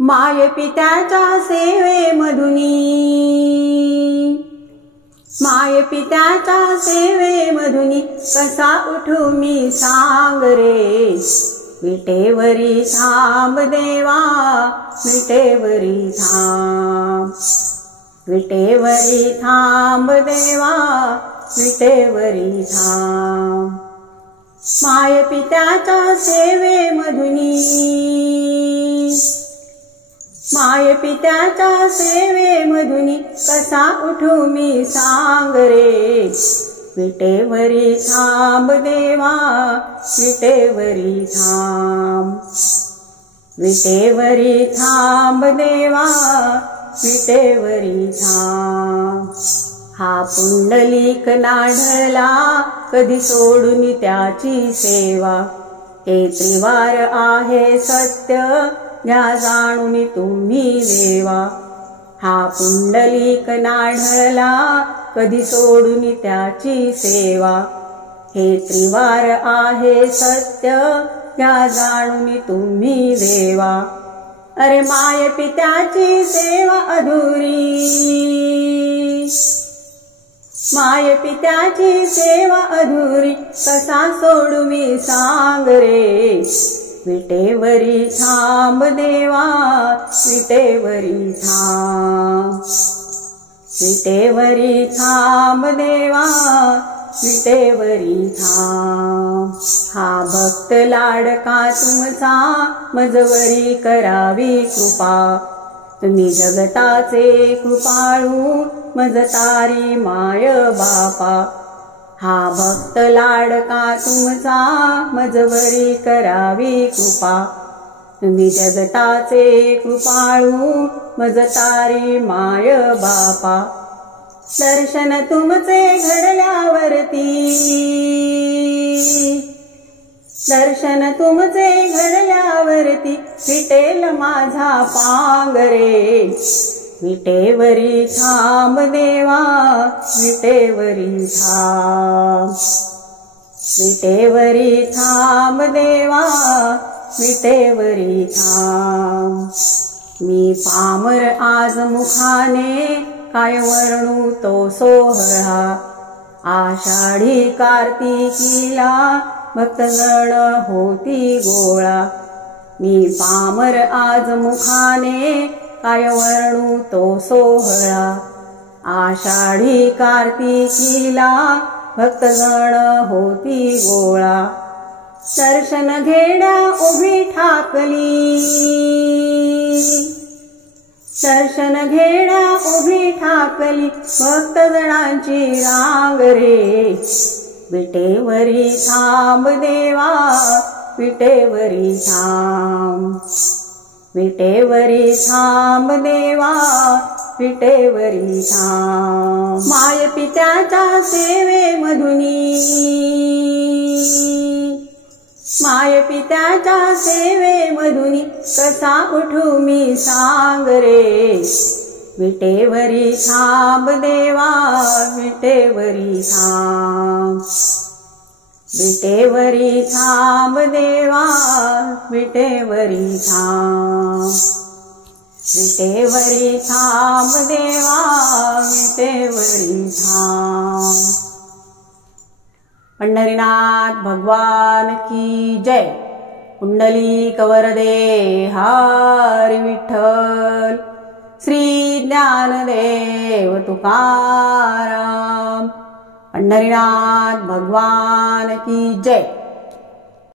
माय पित्याच्या सेवेमधुनी, माय पित्याच्या सेवेमधुनी कसा उठू मी सांग रे। विटेवरी थांब देवा, विटेवरी थांब, विटेवरी थांब देवा, विटेवरी थांब। माय पित्याच्या सेवेमधुनी, माय पित्याच्या सेवेमधुनी कसा उठू मी सांग रे। विटेवरी थांब देवा, विटेवरी थांब, विटेवरी थांब देवा, विटेवरी थांब। हा पुंडलिक नाढला कधी सोडून त्याची सेवा। हे त्रिवार आहे सत्य घ्या जाणून तुम्ही देवा। हा पुंडलिक नाढला कधी सोडून त्याची सेवा। हे त्रिवार आहे सत्य घ्या जाणून तुम्ही देवा। अरे माय पित्याची सेवा अधुरी, माय पित्याची सेवा अधुरी कसा सोडू मी सांग रे। विटेवरी थांब देवा, विटेवरी थांब, विटेवरी थांब देवा, विटेवरी थांब। हा भक्त लाडका तुमचा मजवरी करावी कृपा। तुम्ही जगताचे कृपाळू मजतारी माय बापा। हा भक्त लाडका तुमचा मजवरी करावी कृपा। तुम्ही जगताचे कृपाळू मजतारी माय बापा। दर्शन तुमचे घडल्यावरती, दर्शन तुमचे घडल्यावरती फिटेल माझा पांग रे। विटेवरी थांब देवा, विटेवरी थांब, विटेवरी थांब देवा, विटेवरी थांब। मी पामर आज मुखाने काय वर्णू तो सोहळा। आषाढी कार्तिकीला भक्तगण होती गोळा। मी पामर आज मुखाने काय वर्णू तो सोहळा। आषाढी कार्तिकीला भक्तगण होती गोळा। दर्शन घेण्या उभी ठाकली, दर्शन घेण्या उभी ठाकली भक्तजनांची रांग रे। विटेवरी थांब देवा, विटेवरी थांब, विटेवरी थांब देवा, विटेवरी थांब। माय पित्याच्या सेवेमधुनी, माय पित्याच्या सेवेमधुनी कसा उठू मी सांग रे। विटेवरी थांब देवा, विटेवरी थांब, विटेवरी थांब देवा, विटेवरी थांब, विटेवरी थांब देवा, विटेवरी थांब। पंढरीनाथ भगवान की जय। पुंडलिक वरदे हरी विठ्ठल। श्री ज्ञानदेव तुकाराम। पंढरीनाथ भगवान की जय।